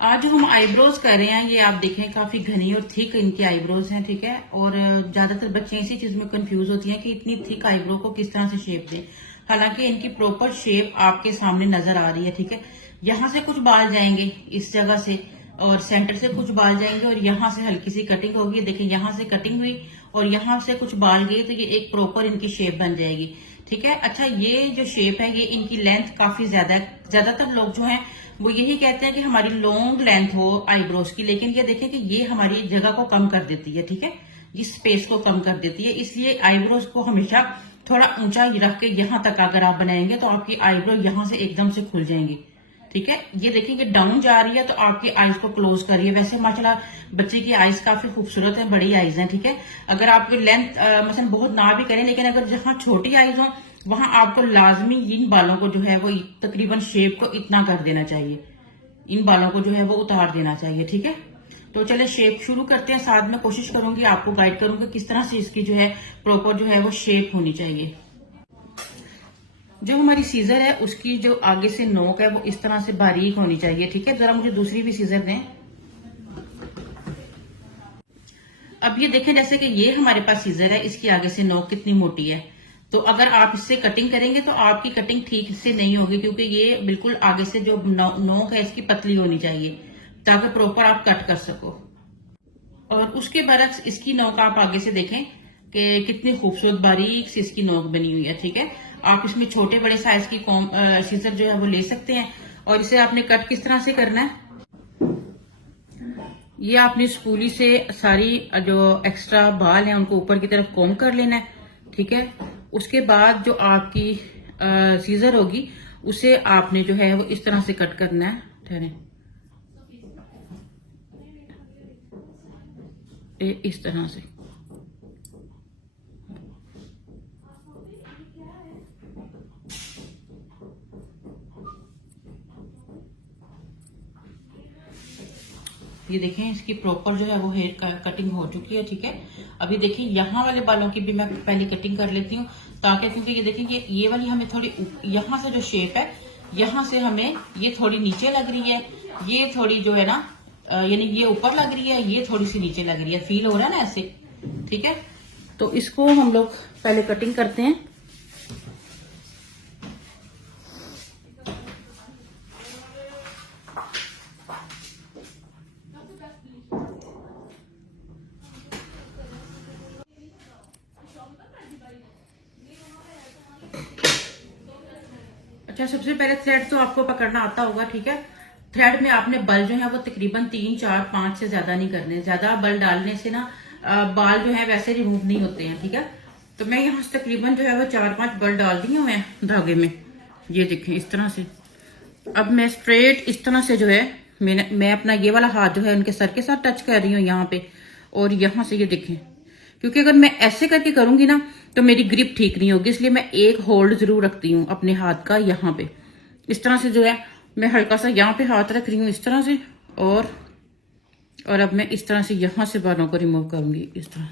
आज जो हम आईब्रोज कर रहे हैं, ये आप देखें काफी घनी और थिक इनकी आईब्रोज हैं, ठीक है। और ज्यादातर बच्चे इसी चीज में कंफ्यूज होती हैं कि इतनी थिक आईब्रो को किस तरह से शेप दें। हालांकि इनकी प्रॉपर शेप आपके सामने नजर आ रही है, ठीक है। यहाँ से कुछ बाल जाएंगे इस जगह से, और सेंटर से कुछ बाल जाएंगे, और यहाँ से हल्की सी कटिंग होगी। देखिए यहाँ से कटिंग हुई और यहाँ से कुछ बाल गए, तो ये एक प्रॉपर इनकी शेप बन जाएगी, ठीक है। अच्छा, ये जो शेप है, ये इनकी लेंथ काफी ज्यादा है। ज्यादातर लोग जो हैं वो यही कहते हैं कि हमारी लॉन्ग लेंथ हो आईब्रोज की, लेकिन ये देखें कि ये हमारी जगह को कम कर देती है, ठीक है। इस स्पेस को कम कर देती है, इसलिए आईब्रोज को हमेशा थोड़ा ऊंचा रख के यहाँ तक अगर आप बनाएंगे तो आपकी आईब्रो यहाँ से एकदम से खुल जाएंगी, ठीक है। ये देखिए कि डाउन जा रही है तो आपकी आईज को क्लोज करिए। वैसे माशाल्लाह बच्चे की आईज काफी खूबसूरत है, बड़ी आईज है, ठीक है। अगर आपकी लेंथ मसलन बहुत ना भी करें, लेकिन अगर जहां छोटी आईज हो वहां आपको लाजमी इन बालों को जो है वो तकरीबन शेप को इतना कर देना चाहिए, इन बालों को जो है वो उतार देना चाहिए, ठीक है। तो चले शेप शुरू करते हैं। साथ में कोशिश करूंगी आपको गाइड करूंगी किस तरह से इसकी जो है प्रॉपर जो है वो शेप होनी चाहिए। जो हमारी सीजर है उसकी जो आगे से नोक है वो इस तरह से बारीक होनी चाहिए, ठीक है। जरा मुझे दूसरी भी सीजर दें। अब ये देखें जैसे कि ये हमारे पास सीजर है, इसकी आगे से नोक कितनी मोटी है। तो अगर आप इससे कटिंग करेंगे तो आपकी कटिंग ठीक से नहीं होगी, क्योंकि ये बिल्कुल आगे से जो नोक है इसकी पतली होनी चाहिए ताकि प्रॉपर आप कट कर सको। और उसके बरक्स इसकी नोक आप आगे से देखें कि कितनी खूबसूरत बारीक सी इसकी नोक बनी हुई है, ठीक है। आप इसमें छोटे बड़े साइज की सीजर जो है वो ले सकते हैं। और इसे आपने कट किस तरह से करना है, ये आपने स्पूली से सारी जो एक्स्ट्रा बाल हैं उनको ऊपर की तरफ कॉम्ब कर लेना है, ठीक है। उसके बाद जो आपकी सीजर होगी उसे आपने जो है वो इस तरह से कट करना है। ठहरे, इस तरह से। ये देखें इसकी प्रॉपर जो है वो हेयर कटिंग हो चुकी है, ठीक है। अभी देखिए यहाँ वाले बालों की भी मैं पहले कटिंग कर लेती हूँ, ताकि क्योंकि ये देखें कि ये वाली हमें थोड़ी यहाँ से जो शेप है यहाँ से हमें ये थोड़ी नीचे लग रही है, ये थोड़ी जो है ना यानी ये ऊपर लग रही है, ये थोड़ी सी नीचे लग रही है, फील हो रहा है ना ऐसे, ठीक है। तो इसको हम लोग पहले कटिंग करते हैं। अच्छा, सबसे पहले थ्रेड तो आपको पकड़ना आता होगा, ठीक है। थ्रेड में आपने बल जो है वो तकरीबन 3 4 5 से ज्यादा नहीं करने। ज्यादा बल डालने से ना बाल जो है वैसे रिमूव नहीं होते हैं, ठीक है। तो मैं यहाँ से तकरीबन जो है वो 4 5 बल डाल दी हूँ मैं धागे में, ये देखें इस तरह से। अब मैं स्ट्रेट इस तरह से जो है मैं अपना ये वाला हाथ जो है उनके सर के साथ टच कर रही हूँ यहाँ पे, और यहाँ से ये देखें, क्योंकि अगर मैं ऐसे करके करूंगी ना तो मेरी ग्रिप ठीक नहीं होगी, इसलिए मैं एक होल्ड जरूर रखती हूँ अपने हाथ का यहाँ पे। इस तरह से जो है मैं हल्का सा यहाँ पे हाथ रख रही हूँ इस तरह से, और अब मैं इस तरह से यहाँ से बालों को रिमूव करूंगी इस तरह।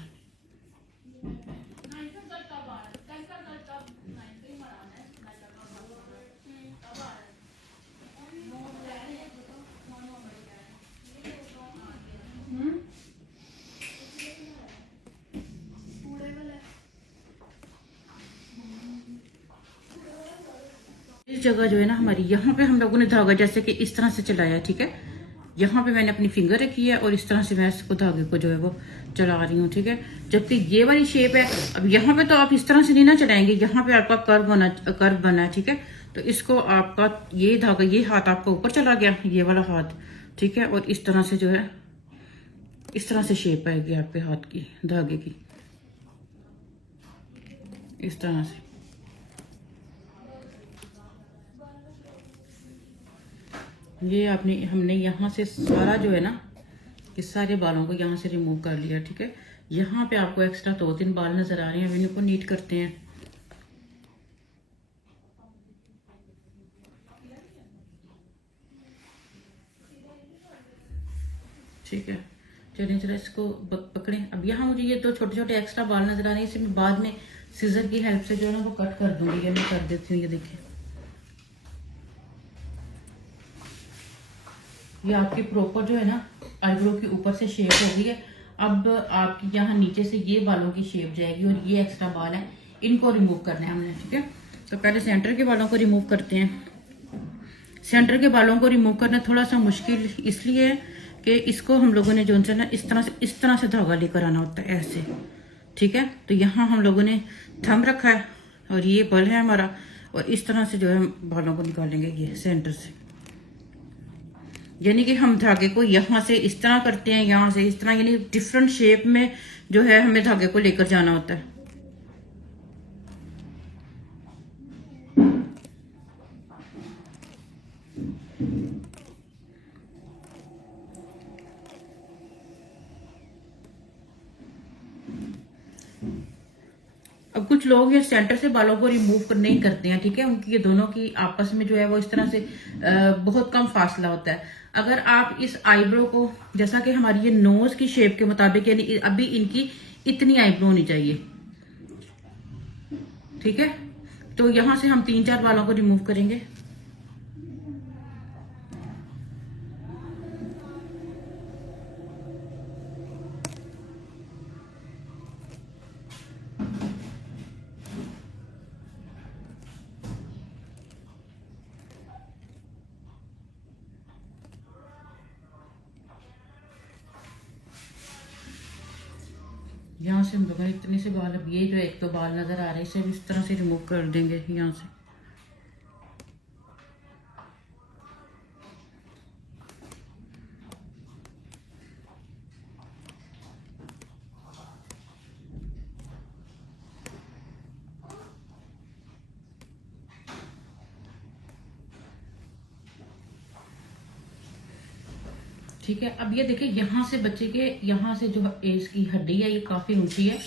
इस जगह जो है ना हमारी, यहाँ पे हम लोगों ने धागा जैसे कि इस तरह से चलाया, ठीक है। यहाँ पे मैंने अपनी फिंगर रखी है और इस तरह से मैं इसको धागे को जो है वो चला रही हूँ, ठीक है। जबकि ये वाली शेप है, अब यहाँ पे तो आप इस तरह से नहीं ना चलाएंगे, यहाँ पे आपका कर्व बना है, ठीक है। तो इसको आपका ये धागा, ये हाथ आपका ऊपर चला गया, ये वाला हाथ, ठीक है। और इस तरह से जो है इस तरह से शेप आएगी आपके हाथ की धागे की, इस तरह से। ये हमने यहाँ से सारा जो है ना इस सारे बालों को यहाँ से रिमूव कर लिया, ठीक है। यहाँ पे आपको एक्स्ट्रा 2 3 बाल नजर आ रहे हैं, इनको नीट करते हैं। ठीक है, चलिए जरा इसको पकड़ें। अब यहाँ मुझे ये 2 छोटे छोटे एक्स्ट्रा बाल नजर आ रहे हैं, इसे मैं बाद में सीजर की हेल्प से जो है ना वो कट कर दूंगी। ये मैं कर देती हूँ, ये देखिए। ये आपकी प्रॉपर जो है ना आईब्रो के ऊपर से शेप हो गई है। अब आपकी यहाँ नीचे से ये बालों की शेप जाएगी और ये एक्स्ट्रा बाल है, इनको रिमूव करना है हमने, ठीक है। तो पहले सेंटर के बालों को रिमूव करते हैं। सेंटर के बालों को रिमूव करना थोड़ा सा मुश्किल इसलिए है कि इसको हम लोगों ने जो ना इस तरह से धागा लेकर आना होता है ऐसे, ठीक है। तो यहाँ हम लोगों ने थंब रखा है और ये बल है हमारा, और इस तरह से जो है बालों को निकालेंगे ये सेंटर से। यानी कि हम धागे को यहाँ से इस तरह करते हैं, यहाँ से इस तरह, यानी डिफरेंट शेप में जो है हमें धागे को लेकर जाना होता है। अब कुछ लोग ये सेंटर से बालों को रिमूव नहीं करते हैं, ठीक है। उनकी ये दोनों की आपस में जो है वो इस तरह से बहुत कम फासला होता है। अगर आप इस आईब्रो को, जैसा कि हमारी ये नोज की शेप के मुताबिक, यानी अभी इनकी इतनी आईब्रो होनी चाहिए, ठीक है। तो यहां से हम 3-4 बालों को रिमूव करेंगे। यहाँ से हम लोग इतने से बाल, अब ये जो एक दो बाल नजर आ रहे हैं इसे इस तरह से रिमूव कर देंगे यहाँ से। ठीक है। अब ये देखिए यहाँ से बच्चे के यहाँ से जो एज की हड्डी है ये काफी ऊंची है,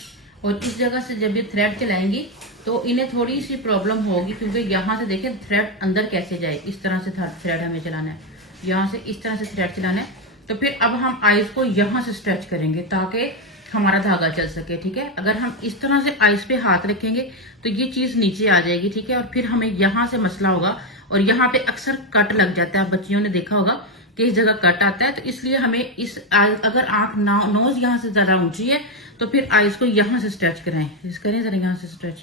और इस जगह से जब ये थ्रेड चलाएंगी तो इन्हें थोड़ी सी प्रॉब्लम होगी, क्योंकि यहाँ से देखिए थ्रेड अंदर कैसे जाए, इस तरह से थ्रेड हमें चलाना है, यहाँ से इस तरह से थ्रेड चलाना है। तो फिर अब हम आइज को यहाँ से स्ट्रेच करेंगे ताकि हमारा धागा चल सके, ठीक है। अगर हम इस तरह से आइज पे हाथ रखेंगे तो ये चीज नीचे आ जाएगी, ठीक है। और फिर हमें यहाँ से मसला होगा, और यहाँ पे अक्सर कट लग जाता है, बच्चियों ने देखा होगा कि इस जगह कट आता है। तो इसलिए हमें इस अगर आंख नोज यहाँ से ज्यादा ऊंची है तो फिर आइज को यहाँ से स्ट्रेच कराएं, इस करें जरा यहाँ से स्ट्रेच।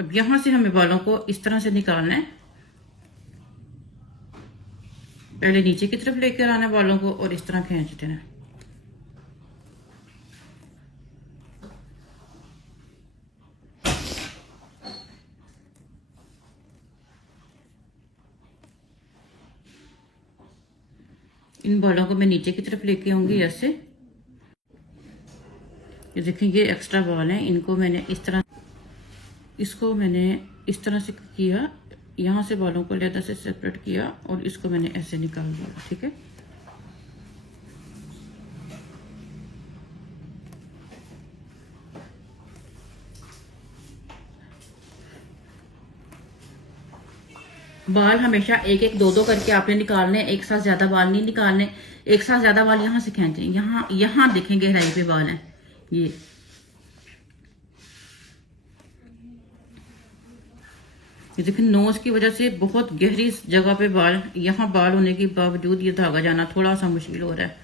अब यहाँ से हमें बालों को इस तरह से निकालना है, पहले नीचे की तरफ लेकर आना है बालों को और इस तरह खींच देना है। इन बालों को मैं नीचे की तरफ लेके आऊंगी ऐसे। ये देखें ये एक्स्ट्रा बाल हैं, इनको मैंने इस तरह, इसको मैंने इस तरह से किया, यहाँ से बालों को लेदा से सेपरेट किया और इसको मैंने ऐसे निकाल दिया, ठीक है। बाल हमेशा एक एक दो दो करके आपने निकालने, एक साथ ज्यादा बाल नहीं निकालने। एक साथ ज्यादा बाल यहाँ से खींचे, यहाँ यहाँ देखेंगे गहराई पे बाल हैं ये देखिए नोज की वजह से बहुत गहरी जगह पे बाल, यहाँ बाल होने के बावजूद ये धागा जाना थोड़ा सा मुश्किल हो रहा है,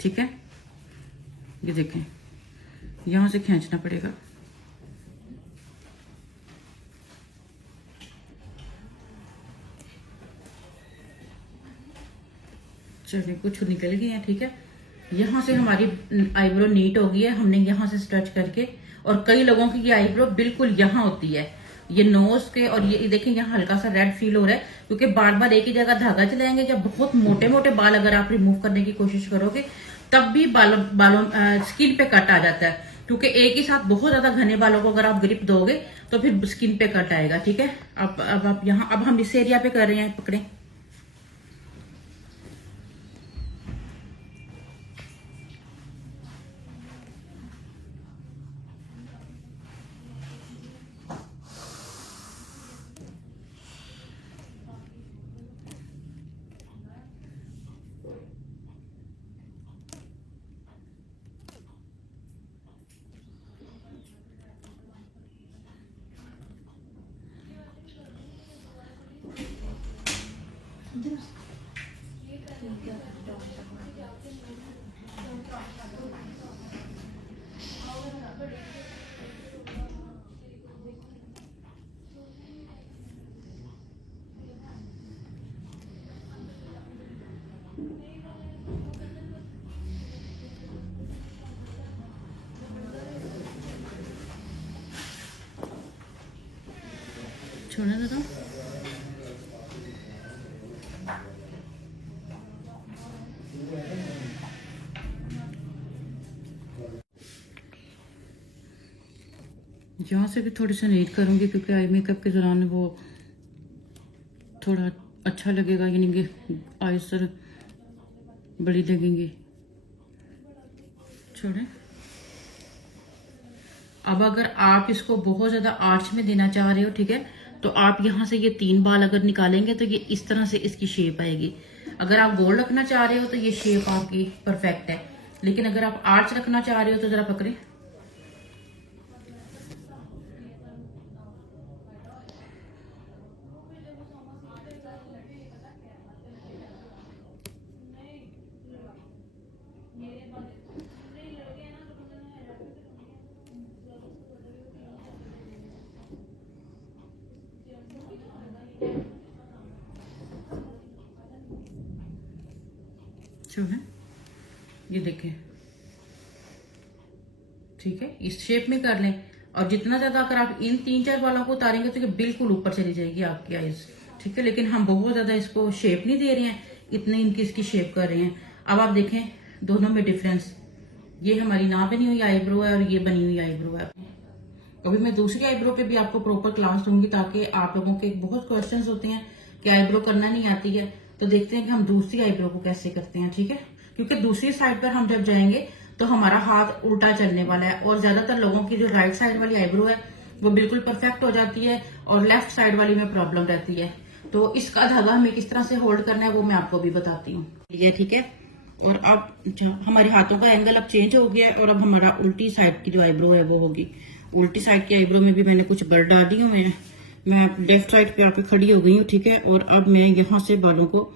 ठीक है। ये देखें यहाँ से खींचना पड़ेगा। चलिए कुछ निकल गए हैं, ठीक है। यहाँ से हमारी आईब्रो नीट हो गई है, हमने यहाँ से स्ट्रेच करके, और कई लोगों की ये आईब्रो बिल्कुल यहाँ होती है, ये नोज के, और ये देखें यहाँ हल्का सा रेड फील हो रहा है क्योंकि बार बार एक ही जगह धागा चलाएंगे। जब बहुत मोटे मोटे बाल अगर आप रिमूव करने की कोशिश करोगे तब भी बालों स्किन पे कट आ जाता है, क्योंकि एक ही साथ बहुत ज्यादा घने बालों को अगर आप ग्रिप दोगे तो फिर स्किन पे कट आएगा, ठीक है। अब आप यहाँ, अब हम इस एरिया पे कर रहे हैं, पकड़े। छोड़ने दो। यहाँ से भी थोड़ी सी नीट करूँगी क्योंकि आई मेकअप के दौरान वो थोड़ा अच्छा लगेगा, यानी कि आईज सर बड़ी लगेंगी। छोड़ें। अब अगर आप इसको बहुत ज़्यादा आर्च में देना चाह रहे हो, ठीक है, तो आप यहाँ से ये 3 बाल अगर निकालेंगे तो ये इस तरह से इसकी शेप आएगी। अगर आप गोल रखना चाह रहे हो तो ये शेप आपकी परफेक्ट है, लेकिन अगर आप आर्च रखना चाह रहे हो तो ज़रा पकड़े। जो है ये देखें, ठीक है, इस शेप में कर लें। और जितना ज्यादा अगर आप इन 3-4 बालों को उतारेंगे तो ये बिल्कुल ऊपर चली जाएगी आपकी आईज, ठीक है। लेकिन हम बहुत ज्यादा इसको शेप नहीं दे रहे हैं, इतने इनकी इसकी शेप कर रहे हैं। अब आप देखें दोनों में डिफरेंस, ये हमारी ना बनी हुई आईब्रो है और ये बनी हुई आईब्रो है। अभी मैं दूसरी आईब्रो पे भी आपको प्रॉपर क्लास दूंगी, ताकि आप लोगों के बहुत क्वेश्चंस होते हैं कि आईब्रो करना नहीं आती है, तो देखते हैं कि हम दूसरी आईब्रो को कैसे करते हैं, ठीक है। क्योंकि दूसरी साइड पर हम जब जाएंगे तो हमारा हाथ उल्टा चलने वाला है, और ज्यादातर लोगों की जो राइट साइड वाली आईब्रो है वो बिल्कुल परफेक्ट हो जाती है और लेफ्ट साइड वाली में प्रॉब्लम रहती है। तो इसका धागा हमें किस तरह से होल्ड करना है वो मैं आपको भी बताती हूँ, ये ठीक है। और अब हमारे हाथों का एंगल अब चेंज हो गया है, और अब हमारा उल्टी साइड की जो आईब्रो है वो होगी। उल्टी साइड की आईब्रो में भी मैंने कुछ बल डाल दिए हुए हैं। मैं लेफ्ट साइड पे आके खड़ी हो गई हूँ, ठीक है। और अब मैं यहाँ से बालों को,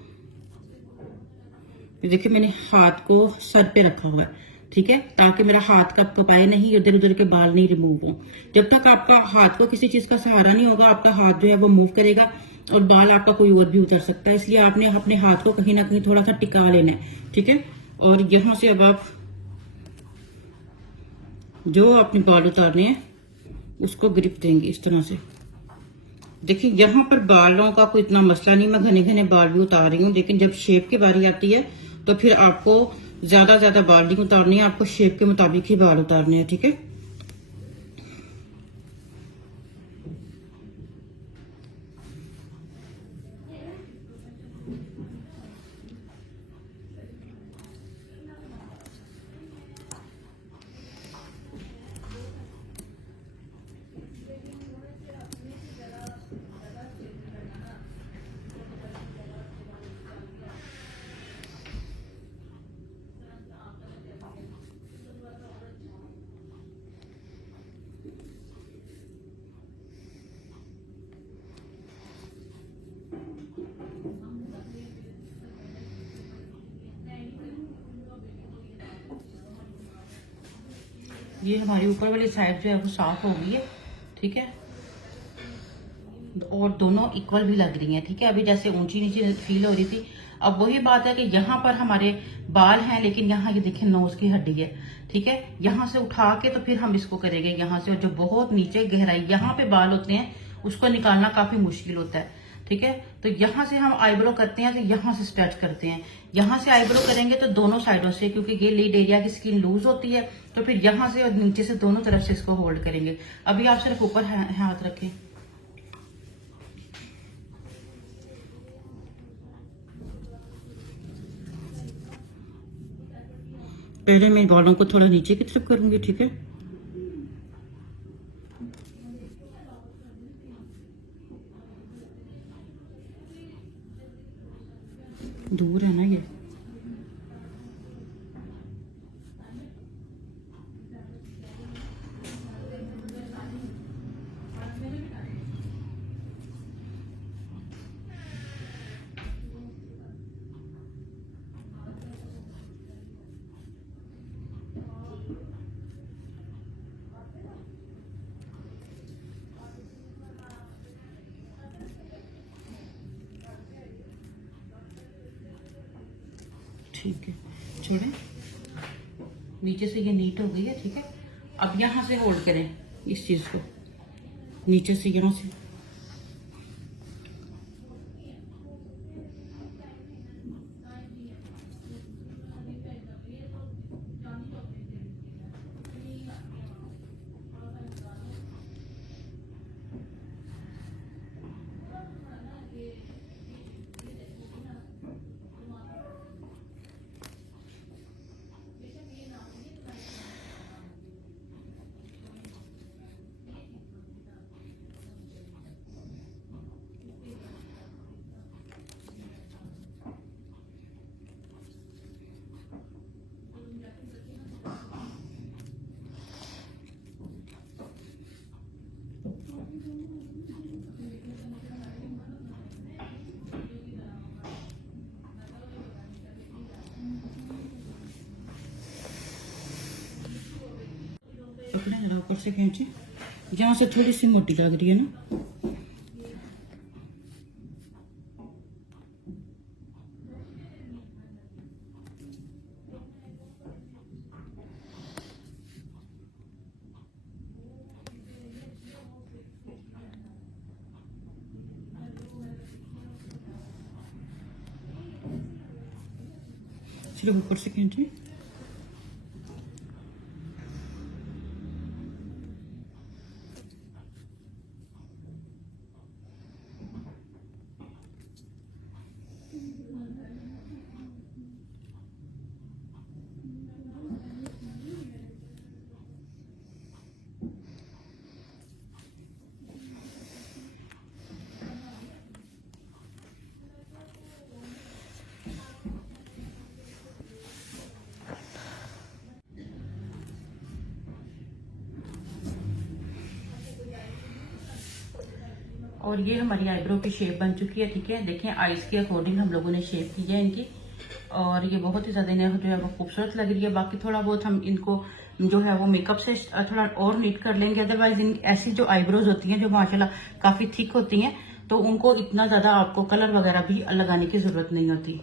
देखिए मैंने हाथ को सर पे रखा हुआ है, ठीक है, ताकि मेरा हाथ कप कपाए नहीं, इधर उधर के बाल नहीं रिमूव हो। जब तक आपका हाथ को किसी चीज का सहारा नहीं होगा, आपका हाथ जो है वो मूव करेगा और बाल आपका कोई और भी उतर सकता है। इसलिए आपने अपने हाथ को कहीं ना कहीं थोड़ा सा टिका लेना है, ठीक है। और यहां से अब आप जो अपने बाल उतारने हैं उसको ग्रिप देंगे इस तरह से। देखिए यहाँ पर बालों का कोई इतना मसला नहीं, मैं घने घने बाल भी उतार रही हूँ, लेकिन जब शेप की बारी आती है तो फिर आपको ज्यादा बाल नहीं उतारनी है, आपको शेप के मुताबिक ही बाल उतारने हैं, ठीक है। ये हमारी ऊपर वाली साइड जो है वो साफ हो गई है, ठीक है, और दोनों इक्वल भी लग रही हैं, ठीक है। अभी जैसे ऊंची नीची फील हो रही थी, अब वही बात है कि यहाँ पर हमारे बाल हैं, लेकिन यहाँ ये देखिए नोज की हड्डी है, ठीक है। यहाँ से उठा के तो फिर हम इसको करेंगे यहाँ से, और जो बहुत नीचे गहराई यहाँ पे बाल होते हैं उसको निकालना काफी मुश्किल होता है, ठीक है। तो यहाँ से हम आईब्रो करते हैं तो यहाँ से स्ट्रेच करते हैं, यहाँ से आईब्रो करेंगे तो दोनों साइडों से, क्योंकि ये लीड एरिया की स्किन लूज होती है, तो फिर यहाँ से और नीचे से दोनों तरफ से इसको होल्ड करेंगे। अभी आप सिर्फ ऊपर हाथ रखें। पहले मैं बालों को थोड़ा नीचे की तरफ करूंगी, ठीक है। दूर है ना ये, ठीक है, छोड़े। नीचे से ये नीट हो गई है, ठीक है। अब यहाँ से होल्ड करें इस चीज को, नीचे से यहाँ से। पकड़े जरा ऊपर से खींचे, जहाँ से थोड़ी सी मोटी लग रही है ना। सिर्फ ऊपर से खींचे। और ये हमारी आईब्रो की शेप बन चुकी है, ठीक है। देखें आईज के अकॉर्डिंग हम लोगों ने शेप की है इनकी, और ये बहुत ही ज्यादा इन्हें जो है वो खूबसूरत लग रही है। बाकी थोड़ा बहुत हम इनको जो है वो मेकअप से थोड़ा और नीट कर लेंगे। अदरवाइज इन ऐसी जो आईब्रोज होती हैं जो माशाल्लाह काफी थिक होती हैं, तो उनको इतना ज्यादा आपको कलर वगैरह भी लगाने की जरूरत नहीं होती।